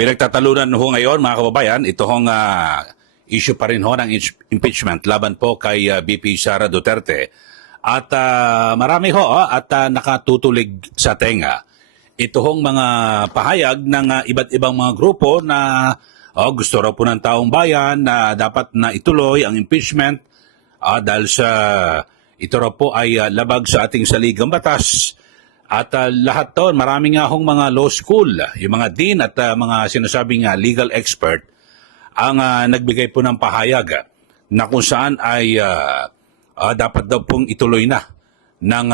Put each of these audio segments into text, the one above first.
Pinagtatalunan ho ngayon mga kababayan, ito hong issue pa rin ho ng impeachment laban po kay VP Sara Duterte. At marami ho at nakatutulig sa tenga. Ito hong mga pahayag ng iba't ibang mga grupo na gusto raw po ng taong bayan na dapat na ituloy ang impeachment dahil sa ito raw po ay labag sa ating saligang batas. At lahat to, marami nga hong mga law school, yung mga dean at mga sinasabing legal expert ang nagbigay po ng pahayag na kung saan ay dapat daw pong ituloy na ng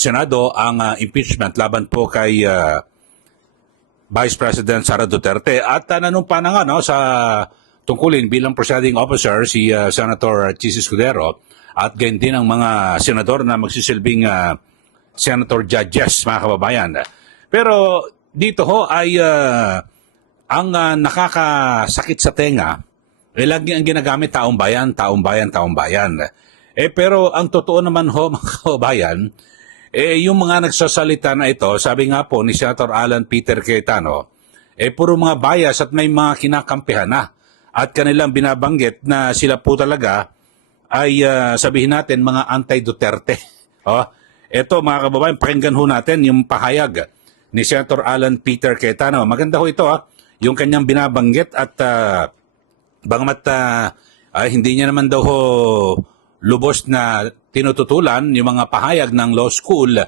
Senado ang impeachment laban po kay Vice President Sara Duterte. At nanumpa na nga sa tungkulin bilang presiding officer si Senator Chis Escudero at ganyan din ang mga senador na magsisilbing Senator Judges, mga kababayan. Pero dito ho ay ang nakakasakit sa tenga, lagi ang ginagamit taong bayan, taong bayan, taong bayan. Pero ang totoo naman ho, mga kababayan, yung mga nagsasalita na ito, sabi nga po ni Senator Alan Peter Cayetano, puro mga bias at may mga kinakampihan na. At kanilang binabanggit na sila po talaga ay sabihin natin mga anti-Duterte. Ito mga kababayan, pakinggan ho natin yung pahayag ni Senator Alan Peter Cayetano. Maganda ho ito yung kanyang binabanggit at bagamat hindi niya naman daw ho lubos na tinututulan yung mga pahayag ng law school,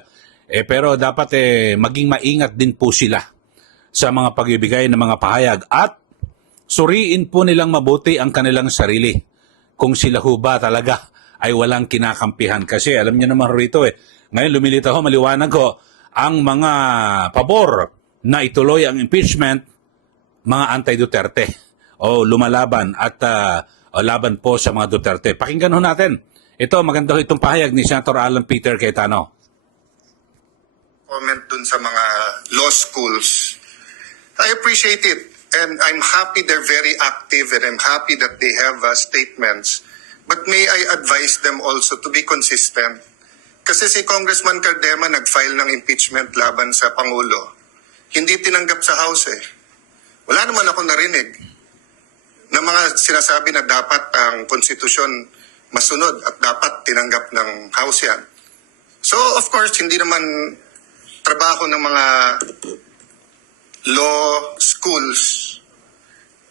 pero dapat maging maingat din po sila sa mga pagbibigay ng mga pahayag at suriin po nilang mabuti ang kanilang sarili kung sila ho ba talaga ay walang kinakampihan. Kasi alam niyo naman rito ngayon lumilitaw ho, maliwanag ho, ang mga pabor na ituloy ang impeachment, mga anti-Duterte o lumalaban at laban po sa mga Duterte. Pakinggan ho natin. Ito, maganda ho itong pahayag ni Senator Alan Peter Cayetano. Comment dun sa mga law schools. I appreciate it and I'm happy they're very active and I'm happy that they have statements. But may I advise them also to be consistent? Kasi si Congressman Cardema nag-file ng impeachment laban sa Pangulo. Hindi tinanggap sa House Wala naman ako narinig na mga sinasabi na dapat ang konstitusyon masunod at dapat tinanggap ng House yan. So of course, hindi naman trabaho ng mga law schools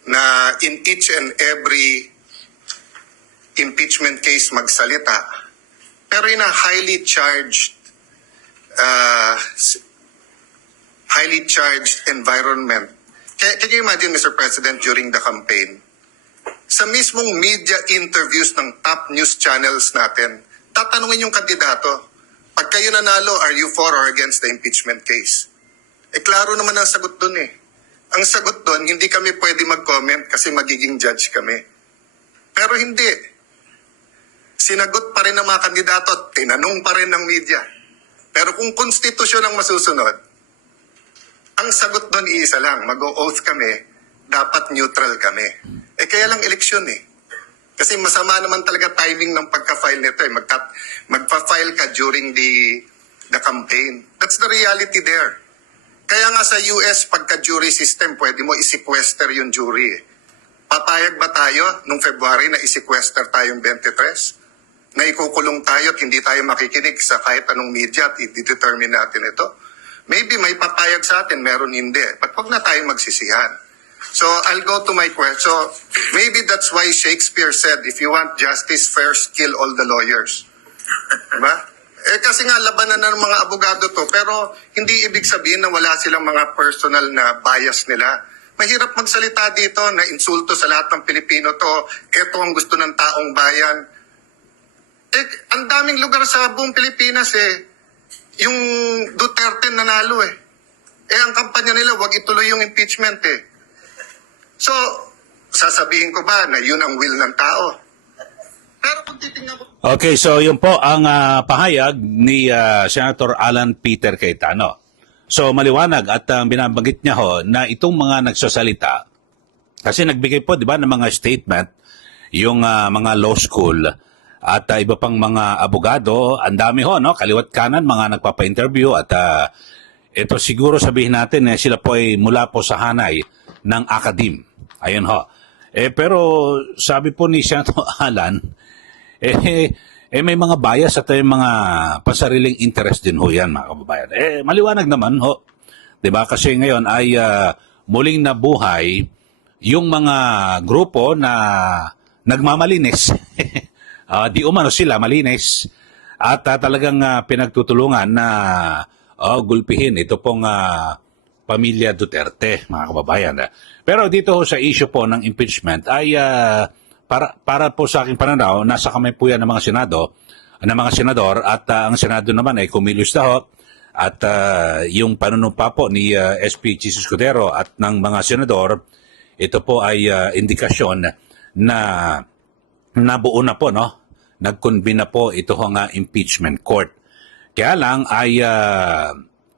na in each and every impeachment case magsalita. Pero in a highly charged environment. Can you imagine, Mr. President, during the campaign, sa mismong media interviews ng top news channels natin, tatanungin yung kandidato, pag kayo nanalo, are you for or against the impeachment case? Klaro naman ang sagot dun Ang sagot dun, hindi kami pwede mag-comment kasi magiging judge kami. Pero hindi. Sinagot pa rin ng mga kandidato at tinanong pa rin ng media. Pero kung konstitusyon ang masusunod, ang sagot doon iisa lang, mag-o-oath kami, dapat neutral kami. Kaya lang eleksyon Kasi masama naman talaga timing ng pagka-file nito magpa-file ka during the campaign. That's the reality there. Kaya nga sa US, pagka-jury system, pwede mo i-sequester yung jury Papayag ba tayo nung February na i-sequester tayong 23? Na ikukulong tayo at hindi tayo makikinig sa kahit anong media at i-determine natin ito. Maybe may papayag sa atin, meron hindi. But wag na tayo magsisihan. So I'll go to my question. So maybe that's why Shakespeare said, if you want justice, first kill all the lawyers. Diba? Kasi nga labanan na ng mga abogado to, pero hindi ibig sabihin na wala silang mga personal na bias nila. Mahirap magsalita dito na insulto sa lahat ng Pilipino to, ito ang gusto ng taong bayan. Ang daming lugar sa buong Pilipinas yung Duterte nanalo ang kampanya nila, wag ituloy yung impeachment So, sasabihin ko ba na yun ang will ng tao? Pero kung titingnan ko... Okay, so yun po ang pahayag ni Senator Alan Peter Cayetano. So maliwanag at binabanggit niya ho na itong mga nagsasalita, kasi nagbigay po, di ba, ng mga statement yung mga law school at iba pang mga abogado, ang dami ho, no? Kaliwat kanan, mga nagpapa-interview at ito siguro sabihin natin sila po ay mula po sa hanay ng Akadim. Ayun ho. Pero sabi po ni Senator Alan, may mga bias at may mga pasariling interest din ho yan, mga kababayan. Maliwanag naman ho. 'Di ba? Kasi ngayon ay muling nabuhay yung mga grupo na nagmamalinis. Di umano sila malinis. At talagang pinagtutulungan na gulpihin ito pong pamilya Duterte, mga kababayan. Pero dito ho sa issue po ng impeachment ay para po sa aking pananaw, nasa kamay po yan ng mga senador at ang Senado naman ay kumilos na ho. At yung panunumpa po ni SP Jesus Cordero at ng mga senador, ito po ay indikasyon na nabuo na po, no? Nag-convene na po ito ang impeachment court. Kaya lang ay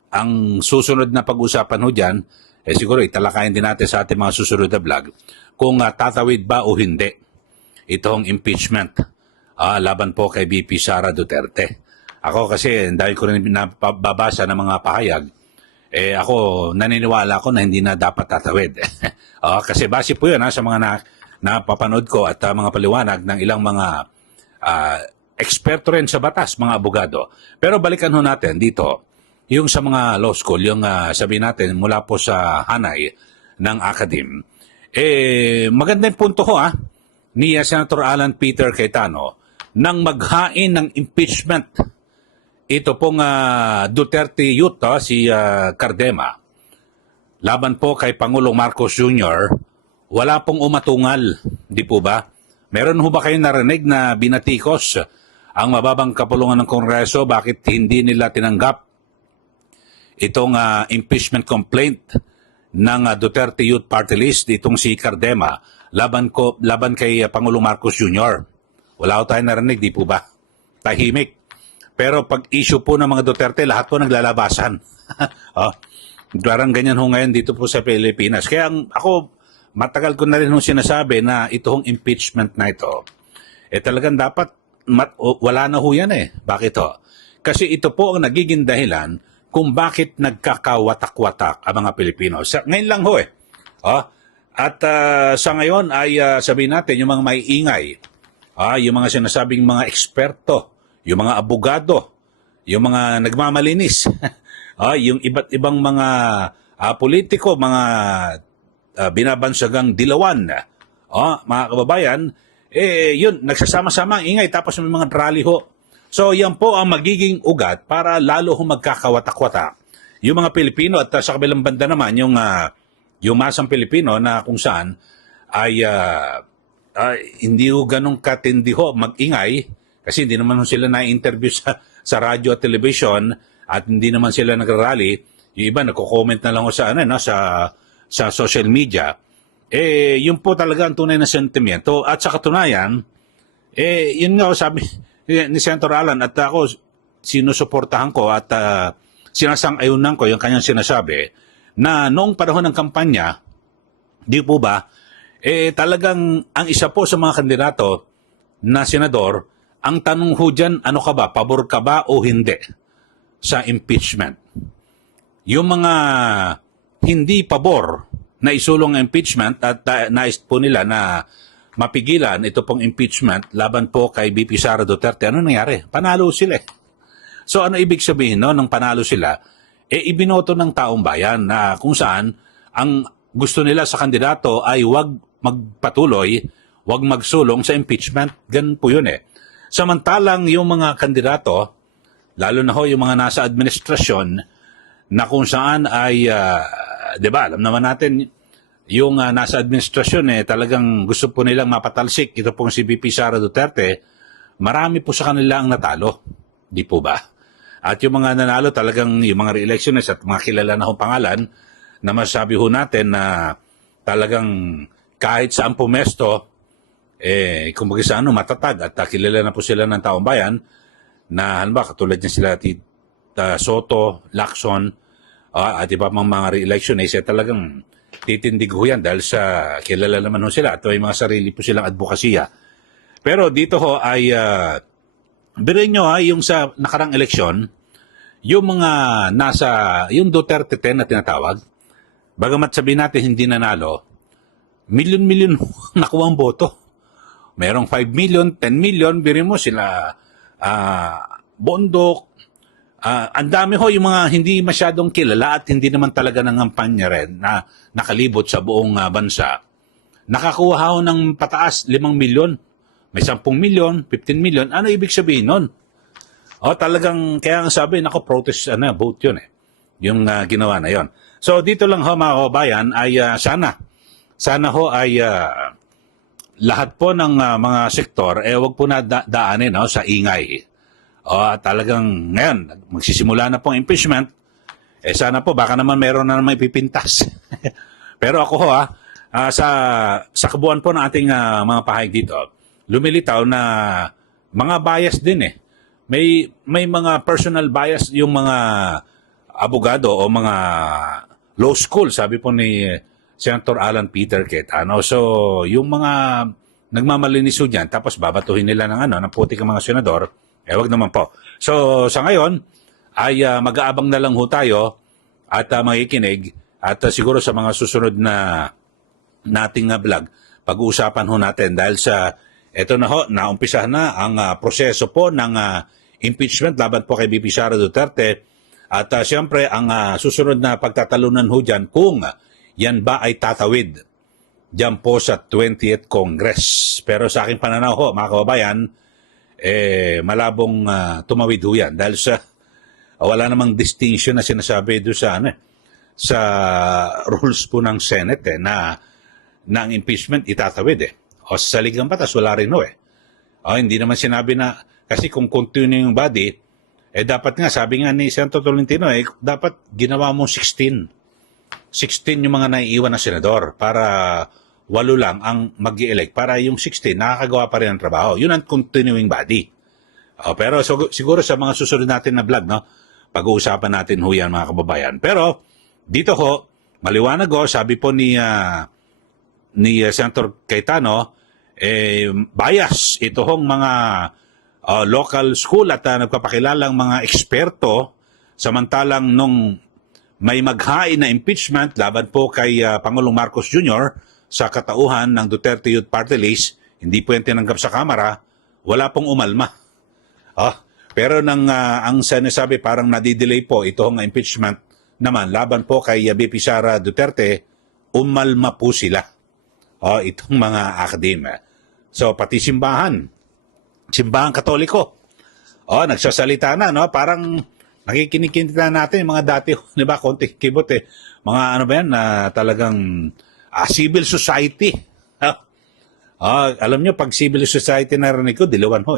ang susunod na pag-usapan ho dyan, siguro italakayin din natin sa ating mga susunod na vlog kung tatawid ba o hindi itong impeachment laban po kay VP Sara Duterte. Ako kasi dahil ko rin nababasa ng mga pahayag, ako naniniwala ko na hindi na dapat tatawid. Kasi base po yun sa mga napapanood ko at mga paliwanag ng ilang mga eksperto rin sa batas, mga abogado. Pero balikan ho natin dito, yung sa mga law school, yung sabihin natin mula po sa hanay ng Akadim. Magandang punto ho ni Senator Alan Peter Cayetano nang maghain ng impeachment ito pong Duterte Youth, si Cardema, laban po kay Pangulong Marcos Jr., wala pong umatungal, di po ba? Meron ho ba kayong narinig na binatikos ang mababang kapulungan ng Kongreso? Bakit hindi nila tinanggap itong impeachment complaint ng Duterte Youth Party List, itong si Cardema, laban kay Pangulong Marcos Jr.? Wala ho tayong narinig, di po ba? Tahimik. Pero pag issue po ng mga Duterte, lahat po naglalabasan. Parang ganyan ho ngayon dito po sa Pilipinas. Kaya ako, matagal ko na rin sinasabi na itong impeachment na ito, talagang dapat wala na ho yan Bakit ho? Kasi ito po ang nagiging dahilan kung bakit nagkakawatak-watak ang mga Pilipino. Ngayon lang ho At sa ngayon ay sabihin natin, yung mga may ingay, yung mga sinasabing mga eksperto, yung mga abogado, yung mga nagmamalinis, yung iba't ibang mga politiko, mga binabansagang dilawan, mga kababayan, yun, nagsasama-sama ang ingay tapos may mga rally ho. So yan po ang magiging ugat para lalo ho magkakawatak-watak yung mga Pilipino at sa kabilang banda naman yung masang Pilipino na kung saan ay hindi ho ganong katindi ho mag-ingay. Kasi hindi naman sila na-interview sa radyo at television at hindi naman sila nag-rally. Yung iba nagko-comment na lang sa social media. Yun po talaga ang tunay na sentimento. At sa katunayan, yun nga sabi ni Senator Alan at ako sinusuportahan ko at sinasang-ayunan ko yung kanyang sinasabi na noong panahon ng kampanya, di po ba, talagang ang isa po sa mga kandidato na senador, ang tanong ho dyan, ano ka ba, pabor ka ba o hindi sa impeachment? Yung mga hindi pabor na isulong impeachment at nais po nila na mapigilan ito pong impeachment laban po kay VP Sara Duterte, ano nangyari? Panalo sila So ano ibig sabihin nung panalo sila? Ibinoto ng taong bayan na kung saan ang gusto nila sa kandidato ay wag magpatuloy, wag magsulong sa impeachment. Ganun po yun Samantalang yung mga kandidato, lalo na ho yung mga nasa administrasyon, na kung saan ay, di ba, alam naman natin, yung nasa administrasyon talagang gusto po nilang mapatalsik. Ito pong si VP Sara Duterte, marami po sa kanila ang natalo. Di po ba? At yung mga nanalo talagang yung mga re-electionist at mga kilala na hong pangalan, na masabi ho natin na talagang kahit saan pumesto, kumbaga sa matatag at kilala na po sila ng taong bayan na halimbawa katulad niya sila Soto, Lacson, at iba pang mga re-electionists talagang titindig ho yan dahil sa kilala naman ho sila at may mga sarili po silang advokasya. Pero dito ho ay birin nyo yung sa nakarang eleksyon, yung mga yung Duterte 10 na tinatawag, bagamat sabihin natin hindi nanalo, milyon-milyon nakuha ang boto. Merong 5 million, 10 million, biri mo sila Bondok. Ang dami ho yung mga hindi masyadong kilala at hindi naman talaga nangampanya rin na nakalibot sa buong bansa. Nakakuha ho ng pataas 5 milyon. May 10 milyon, 15 milyon. Ano ibig sabihin nun? Talagang, kaya ang sabi, protest, vote yun eh. Yung ginawa na yon. So, dito lang ho mga kababayan ay sana ho ay lahat po ng mga sektor, wag po na daanin sa ingay. Talagang ngayon, magsisimula na pong impeachment, sana po, baka naman meron na naman ipipintas. Pero ako ho, sa kabuuan po ng ating mga pahayag dito, lumilitaw na mga bias din eh. May mga personal bias yung mga abogado o mga law school, sabi po ni Senator Alan Peter Cayetano. So, yung mga nagmamalinis ho dyan, tapos babatuhin nila ng putik ang mga senador, wag naman po. So, sa ngayon, ay mag-aabang na lang ho tayo at makikinig at siguro sa mga susunod na nating vlog, pag-uusapan ho natin dahil sa eto na ho, naumpisahan na ang proseso po ng impeachment laban po kay BP Sara Duterte at siyempre ang susunod na pagtatalunan ho dyan kung yan ba ay tatawid dyan po sa 20th Congress. Pero sa aking pananaw ho, mga kababayan, malabong tumawid ho yan dahil sa wala namang distinction na sinasabi doon sa rules po ng Senate na ang impeachment itatawid O sa saligang batas, wala rin hindi naman sinabi na, kasi kung continuing body, dapat nga, sabi nga ni Senator Tolentino, dapat ginawa mo 16 yung mga naiiwan na senador para 8 lang ang mag-i-elect para yung 16 nakakagawa pa rin ng trabaho. Yun ang continuing body. Pero siguro sa mga susunod natin na vlog, pag-uusapan natin ho yan mga kababayan. Pero dito ho, maliwanag sabi po ni Senator Cayetano, bias ito hong mga local school at nagpapakilalang mga eksperto samantalang nung may maghain na impeachment laban po kay Pangulong Marcos Jr. sa katauhan ng Duterte Youth Party List, hindi po yan tinanggap sa Kamara, wala pong umalma. Pero ang sinasabi parang nadidelay po itong impeachment naman laban po kay BP Sara Duterte, umalma po sila. Itong mga akademya. So, pati simbahang Katoliko. Nagsasalita na, parang nakikinig na natin yung mga dati, di ba, konti kibot Mga na talagang civil society. Alam nyo, pag civil society narinig ko, dilawan ho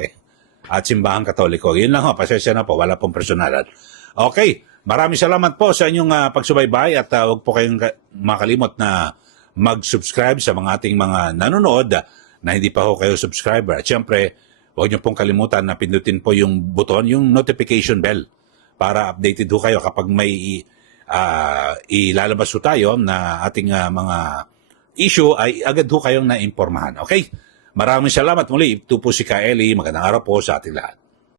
At simbahang Katoliko. Yun lang pasensya na po, wala pong personalan. Okay, maraming salamat po sa inyong pagsubaybay at huwag po kayong makalimot na mag-subscribe sa mga ating mga nanonood na hindi pa ho kayo subscriber. At syempre, huwag niyo pong kalimutan na pindutin po yung buton, yung notification bell para updated ho kayo kapag may ilalabas ho tayo na ating mga issue ay agad ho kayong naimpormahan. Okay? Maraming salamat muli. Ito po si Kaeli. Magandang araw po sa ating lahat.